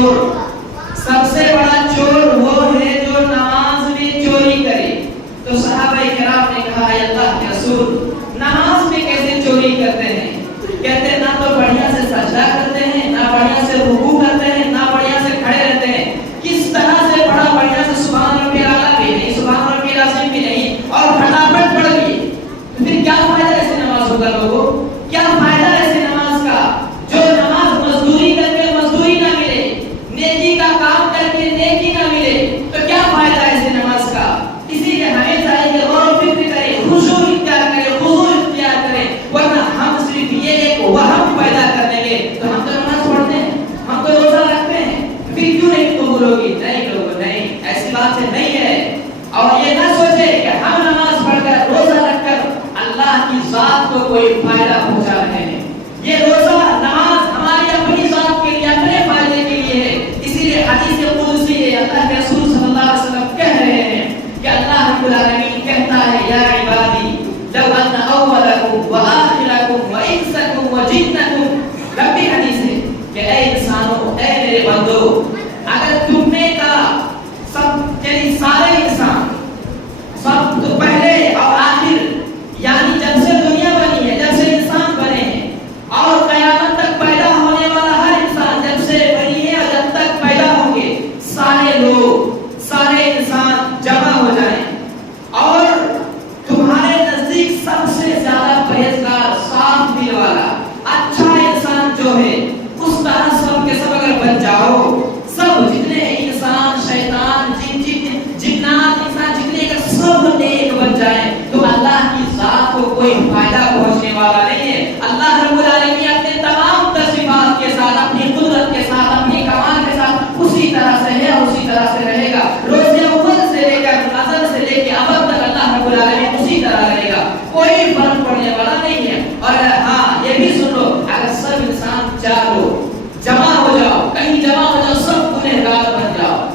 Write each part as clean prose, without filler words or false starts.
چور، سب سے بڑا چور وہ ہے جو نماز میں چوری کرے۔ تو صحابہ کرام نے کہا اے اللہ کے رسول نماز میں کیسے چوری کرتے ہیں؟ کہتے ہیں نہ تو بڑھیا سے سجدہ کرتے ہیں، نہ بڑھیا سے رکوع کرتے ہیں، نہ بڑھیا سے کھڑے رہتے ہیں، کس طرح سے بڑا بڑھیا سے سبحان ربی الاعلی بھی نہیں، سبحان ربی العظیم بھی نہیں، اور پھٹافٹ پڑھ لی۔ تو پھر کیا فائدہ ایسے نمازوں کا لوگوں؟ کیا فائدہ ایسے نماز کا جو نماز مزدوری کر کے مزدوری نہ ملے، نیکی کا کام کر کے نیکی نہ ملے، تو کیا فائدہ ایسے نماز کا؟ اسی لیے ہمیں چاہیے کہ غور و فکر کریں، خشوع اختیار کریں، خضوع اختیار کریں، ورنہ ہم صرف یہ ایک وہم پیدا کر لیں گے تو ہم تو نماز پڑھتے ہیں، ہم تو روزہ رکھتے ہیں، پھر کیوں نہیں قبول ہوگی؟ نہیں لوگوں نہیں، ایسی بات نہیں ہے۔ اور یہ نہ سوچے کہ ہم نماز پڑھ کر روزہ رکھ کر اللہ کی ذات کو کوئی فائدہ پہنچا رہے ہیں۔ یہ روزہ نماز ہماری اپنی ذات کے لیے، اپنے فائدے کے لیے ہے۔ اسی لیے حدیث قدسی ہے، اللہ کے رسول صلی اللہ علیہ وسلم کہہ رہے ہیں کہ اللہ رب العالمین کہتا ہے یا عبادی لو ان اولکم وآخرکم وانسکم وجنکم، لمبی حدیث ہے کہ اے انسانوں، اے میرے بندو، اگر تم نے کہا سب یعنی سارے انسان، سب تو پہلے اور آخر، یعنی جب سے دنیا بنی ہے، جب سے انسان بنے ہیں، اور قیامت تک پیدا ہونے والا ہر انسان جب سے بنی ہے اور جب تک پیدا ہوں گے، سارے لوگ، سارے انسان جمع ہو جائیں اور تمہارے نزدیک سب سے زیادہ پرہیزگار، صاف دل والا، اچھا انسان جو ہے، اس طرح سب کے سب اگر بن جاؤ، سب جتنے انسان، شیطان، جنات، انسان جتنے کا سب نیک بن جائیں تو اللہ کی ذات کو کوئی فائدہ پہنچنے والا نہیں ہے۔ اللہ رب العالمین اپنے تمام تصفیات کے ساتھ، اپنی قدرت کے ساتھ، اپنی کمال کے ساتھ اسی طرح سے ہے، اسی طرح سے رہے گا۔ روز اول سے لے کر ازل سے لے کے ابد تک اللہ رب العالمین اسی طرح رہے گا، کوئی فرق پڑنے والا نہیں ہے۔ اور ہاں یہ بھی سن لو، اگر سب انسان چاہو جمع ہو جاؤ، کہیں جمع ہو جاؤ، سب گنہگار بن جاؤ،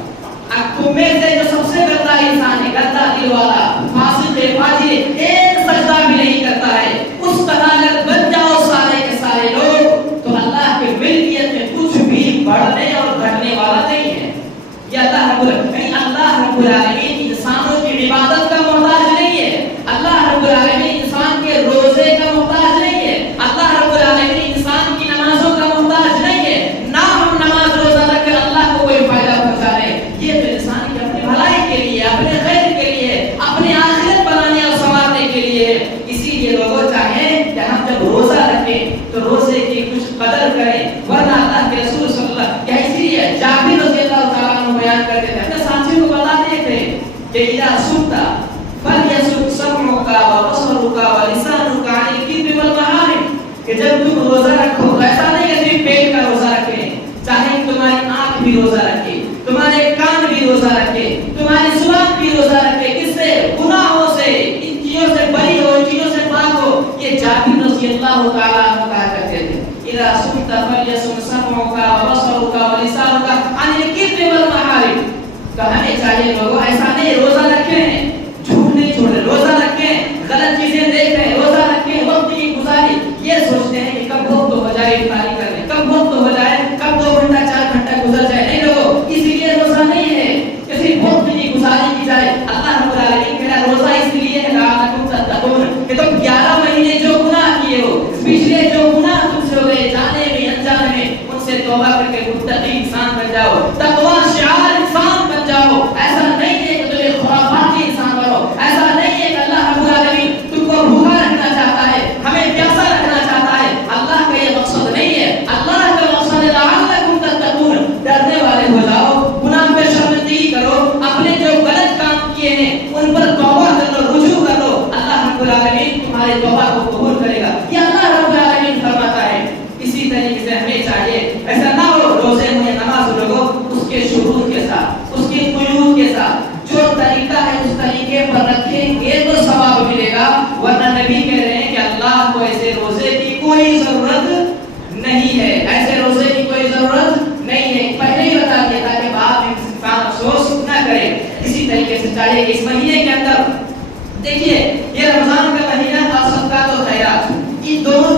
تم میں سے جو سب سے گندا انسان ہے، گندا دل والا، فاسق ہے، فاجر ہے، ایک سجدہ بھی نہیں کرتا ہے، اس طرح اگر بن جاؤ سارے کے سارے لوگ تو اللہ کے ملکیت میں کچھ بھی بڑھنے اور گھٹنے والا نہیں ہے۔ یہ اللہ رب العالمین انسانوں کی عبادت کا محتاج نہیں ہے، اللہ رب العالمین انسان کے روزے کا محتاج نہیں ہے، اللہ رب العالمین انسان کی نمازوں کا محتاج نہیں ہے۔ نہ ہم نماز روزہ رکھ کر اللہ کو کوئی فائدہ پہنچا رہے ہیں، یہ تو انسان کی اپنی بھلائی کے لیے، اپنے خیر کے لیے، اپنے آخرت بنانے اور سنوارنے کے لیے۔ اسی لیے لوگوں چاہیں کہ ہم جب روزہ رکھیں تو روزے کی کچھ قدر کریں، ورنہ اللہ کے رسول صلی اللہ علیہ وسلم، اسی لیے جابر رضی اللہ تعالیٰ عنہ بیان کرتے تھے، اپنے ساتھیوں کو بتاتے تھے کہ اذا صمت فلیصم سمعک وبصرک ولسانک عن الکذب والمحارم، کہ جب تم روزہ رکھو، ایسا نہیں کہ صرف پیٹ کا روزہ رکھیں، چاہے تمہاری آنکھ بھی روزہ رکھے، تمہارے کان بھی روزہ رکھے، تمہاری زبان بھی روزہ رکھے، کس سے؟ گناہوں سے، ان چیزوں سے بری ہو، ان چیزوں سے پاک ہو۔ یہ جابر رضی اللہ تعالیٰ عنہ کہا کرتے تھے اذا صمت فلیصم سمعک وبصرک ولسانک عن الکذب والمحارم۔ تو ہمیں چاہیے لوگوں ایسا نہیں روزہ رکھیں، جھوٹ نہیں چھوڑے، روزہ رکھیں، غلط چیزیں دیکھیں، روزہ رکھیں، وقت کی گزاری یہ سوچتے ہیں کہ کب وقت ہو جائے افطاری کرنے، کب وقت ہو جائے، کب 2 گھنٹہ 4 گھنٹہ گزر جائے، نہیں لوگوں، اسی لیے روزہ نہیں ہے کہ صرف وقت کی گزاری کی جائے۔ اللہ رب العالمین کہہ رہا ہے روزہ اس لیے ہے لعلکم تتقون، کہ تم 11 مہینے جو گناہ کیے ہو، پچھلے جو گناہ تم سے ہو گئے جانے میں انجانے میں، ان سے توبہ کر کے متقی انسان بن جاؤ، تقوی شعار انسان بن جاؤ۔ ایسا نہیں ہے کہ تم خرافاتی انسان بنو، ایسا نہیں ہے کہ اللہ رب العالمین تم کو بھوکا رکھنا چاہتا ہے، ہمیں پیاسا رکھنا چاہتا ہے، اللہ کا یہ مقصد نہیں ہے۔ اللہ کا مقصد ہے لعلکم تتقون، ڈرنے والے ہو جاؤ، گناہ پہ شرمندگی کرو، اپنے جو غلط کام کیے ہیں ان پر توبہ کر لو، رجوع کر لو، اللہ رب العالمین تمہارے توبہ کو قبول کرے گا، یہ اللہ رب العالمین فرماتا ہے۔ اسی طریقے سے ہمیں چاہیے ایسا نہ ہو روزے میں نماز لوگوں اس کے شروع کے ساتھ، اس کے قیود کے ساتھ، جو طریقہ ہے اس طریقے پر رکھیں گے تو ثواب ملے گا، ورنہ نبی کہہ رہے ہیں کہ اللہ کو ایسے روزے کی کوئی ضرورت نہیں ہے، ایسے روزے کی کوئی ضرورت نہیں ہے، پہلے ہی بتا دیا تھا کہ بعد میں انسان افسوس نہ کرے۔ اسی طریقے سے چاہیے کہ اس مہینے کے اندر دیکھیے یہ رمضان کا مہینہ اور صدقات و خیرات، ان دونوں